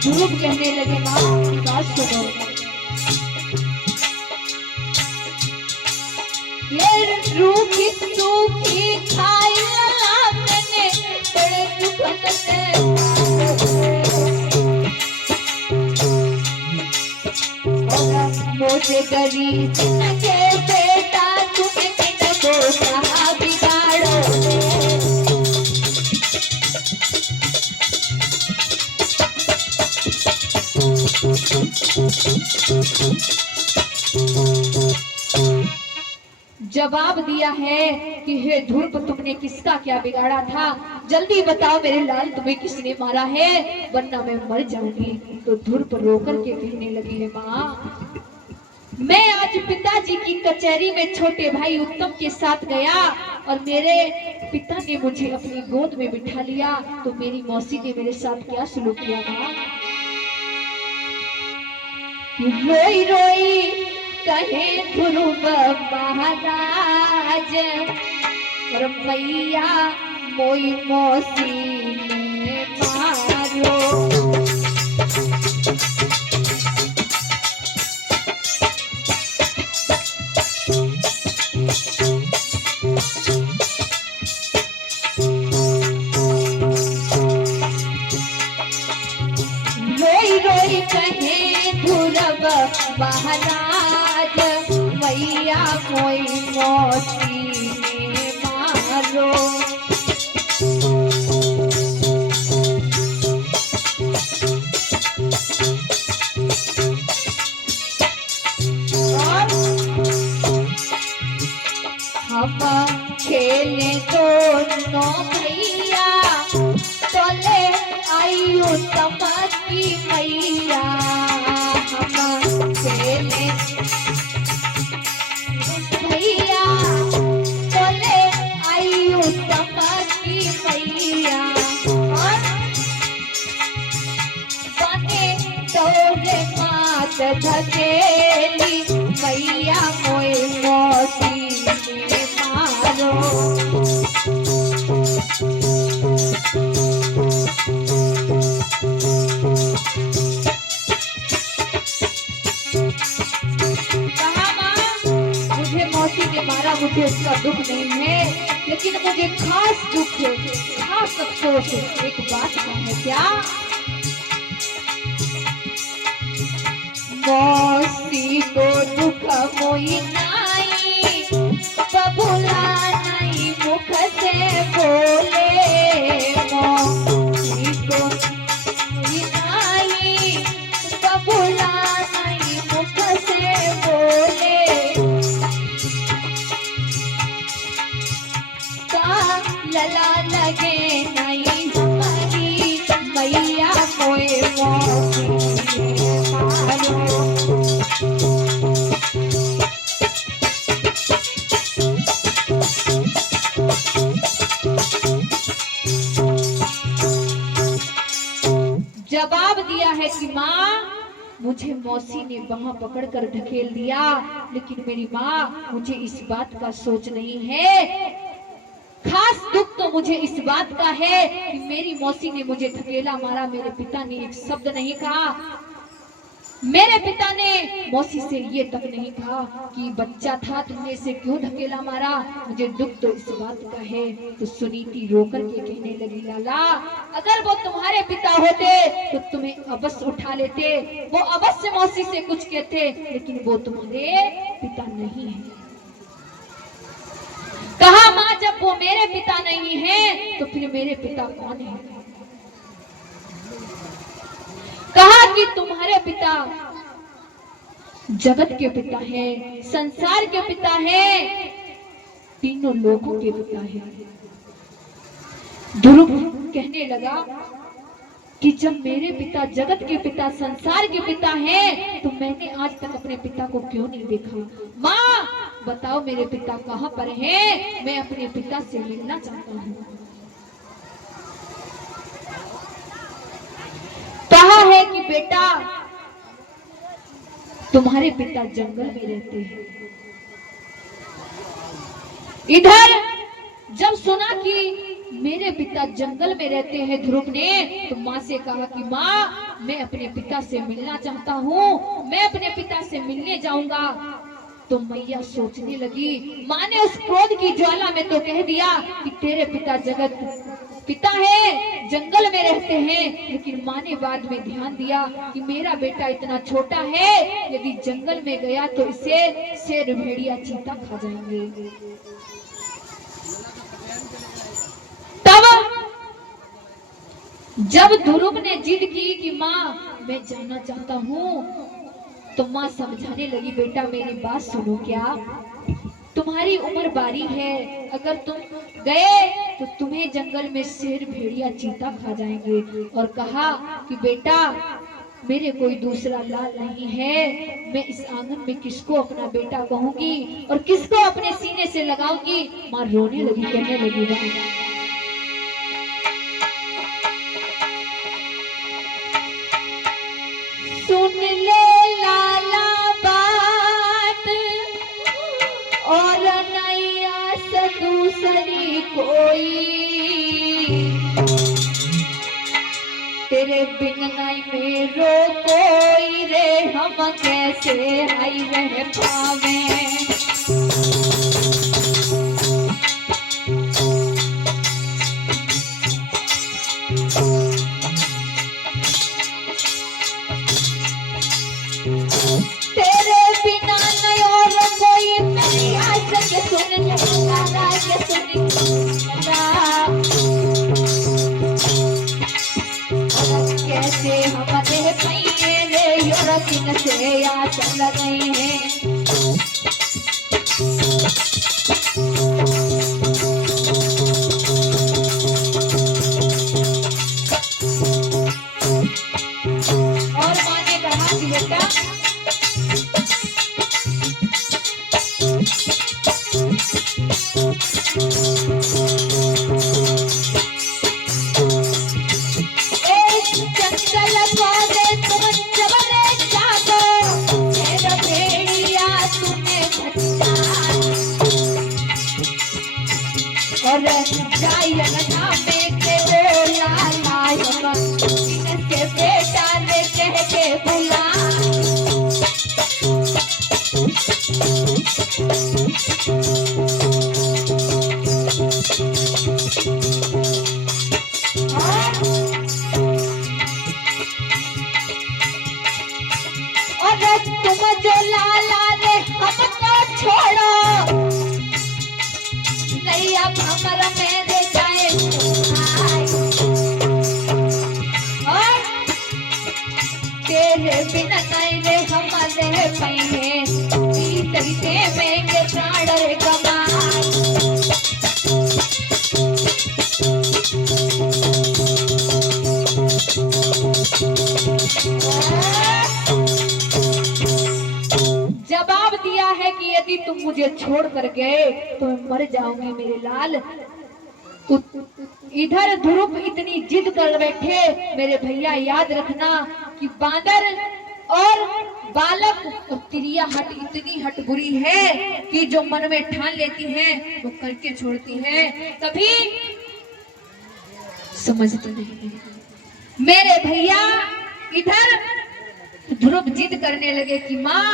ध्रुव कहने लगे माँ बात सुनो, ये रूखी सूखी खाई मैंने बड़े दुख से मुझे गरीब के बेटा तुम्हें कहा बिगाड़ो। जवाब दिया है कि हे ध्रुव तुमने किसका क्या बिगाड़ा था, जल्दी बताओ मेरे लाल तुम्हें किसने मारा है वरना मैं मर जाऊंगी। तो ध्रुव रोकर के कहने लगे है माँ मैं आज पिताजी की कचहरी में छोटे भाई उत्तम के साथ गया और मेरे पिता ने मुझे अपनी गोद में बिठा लिया तो मेरी मौसी ने मेरे साथ क्या सलूक किया माँ। रोई रोई कहे ध्रुव महाराज और मैया मोई मौसी ने मारो। रोई रोई कहे ध्रुव महाराज मैया मोई मौसी ने मारो। हम खेले दोनों भैया तोले आई उत्तम की मैया। हम खेले भैया तोले आई उत्तम की मैया और बने तोरे मात धकेली मैया मोए मौसी ने मारो। मुझे मौसी ने मारा मुझे उसका दुख नहीं है लेकिन मुझे खास दुख है, खास अफसोस है एक बात का है क्या मौसी को दुख मोई नाई बबुला नहीं मुख से बोले। मौसी को मोई नाई बबुला नहीं मुख से बोले। लला लगे नहीं हमारी मैया कोई मौसी मारो। जवाब दिया है कि माँ मुझे मौसी ने वहां पकड़कर धकेल दिया लेकिन मेरी माँ मुझे इस बात का सोच नहीं है। खास दुख तो मुझे इस बात का है कि मेरी मौसी ने मुझे धकेला मारा, मेरे पिता ने एक शब्द नहीं कहा। मेरे पिता ने मौसी से ये तक नहीं कहा कि बच्चा था तुमने इसे क्यों धकेला मारा। मुझे दुख तो इस बात का है। तो सुनीति रोकर के कहने लगी लाला अगर वो तुम्हारे पिता होते तो तुम्हें अवश्य उठा लेते, वो अवश्य मौसी से कुछ कहते लेकिन वो तुम्हारे पिता नहीं है। कहा माँ जब वो मेरे पिता नहीं है तो फिर मेरे पिता कौन है। कहा कि तुम्हारे पिता जगत के पिता है, संसार के पिता है, तीनों लोगों के पिता है। ध्रुव कहने लगा कि जब मेरे पिता जगत के पिता संसार के पिता हैं तो मैंने आज तक अपने पिता को क्यों नहीं देखा। माँ बताओ मेरे पिता कहाँ पर हैं, मैं अपने पिता से मिलना चाहता हूँ। कहा है कि बेटा तुम्हारे पिता जंगल में रहते हैं। इधर जब सुना कि मेरे पिता जंगल में रहते हैं। ध्रुव ने तो माँ से कहा कि माँ, मैं अपने पिता से मिलना चाहता हूँ, मैं अपने पिता से मिलने जाऊंगा। तो मैया सोचने लगी। माँ ने उस क्रोध की ज्वाला में तो कह दिया कि तेरे पिता जगत पिता है, जंगल में रहते हैं। लेकिन माँ ने बाद में ध्यान दिया कि मेरा बेटा इतना छोटा है, यदि जंगल में गया तो इसे शेर, भेड़िया, चीता खा जाएंगे। तब जब ध्रुव ने जिद की कि माँ मैं जाना चाहता हूँ, तो माँ समझाने लगी, बेटा मेरी बात सुनो, क्या तुम्हारी उम्र बारी है, अगर तुम गए तो तुम्हें जंगल में शेर, भेड़िया, चीता खा जाएंगे। और कहा कि बेटा मेरे कोई दूसरा लाल नहीं है, मैं इस आंगन में किसको अपना बेटा कहूंगी और किसको अपने सीने से लगाऊंगी। माँ रोने लगी, कहने लगी, सुन ले लाला बात, और नैया से दूसरी कोई, तेरे बिन नहीं मेरो कोई रे, हम कैसे आई रह पावे। तेरे बिना नहीं और कोई, मेरी आस के सुन ले लाला के सुन, कैसे हम रह पाएंगे रे, योरकिन से आस लगाई है। और माँ ने कहा कि बेटा और जायना में के बोला लायम, इनके बेटा ने कह के बुला। और तुम जो लाला ने हमको छोड़ो, नहीं अब हमारा मेरे जाए, और तेरे बिना नहीं रे हमारे पहे, जीते मेरे प्राण रे कमाए। जवाब दिया है कि यदि तुम मुझे छोड़ कर गए तो मैं मर जाऊंगी मेरे लाल। इधर ध्रुव इतनी जिद कर बैठे। मेरे भैया याद रखना कि बांदर और बालक और तिरिया हट इतनी हट बुरी है कि जो मन में ठान लेती है वो करके छोड़ती है, कभी समझती नहीं। मेरे भैया इधर ध्रुव जिद करने लगे कि माँ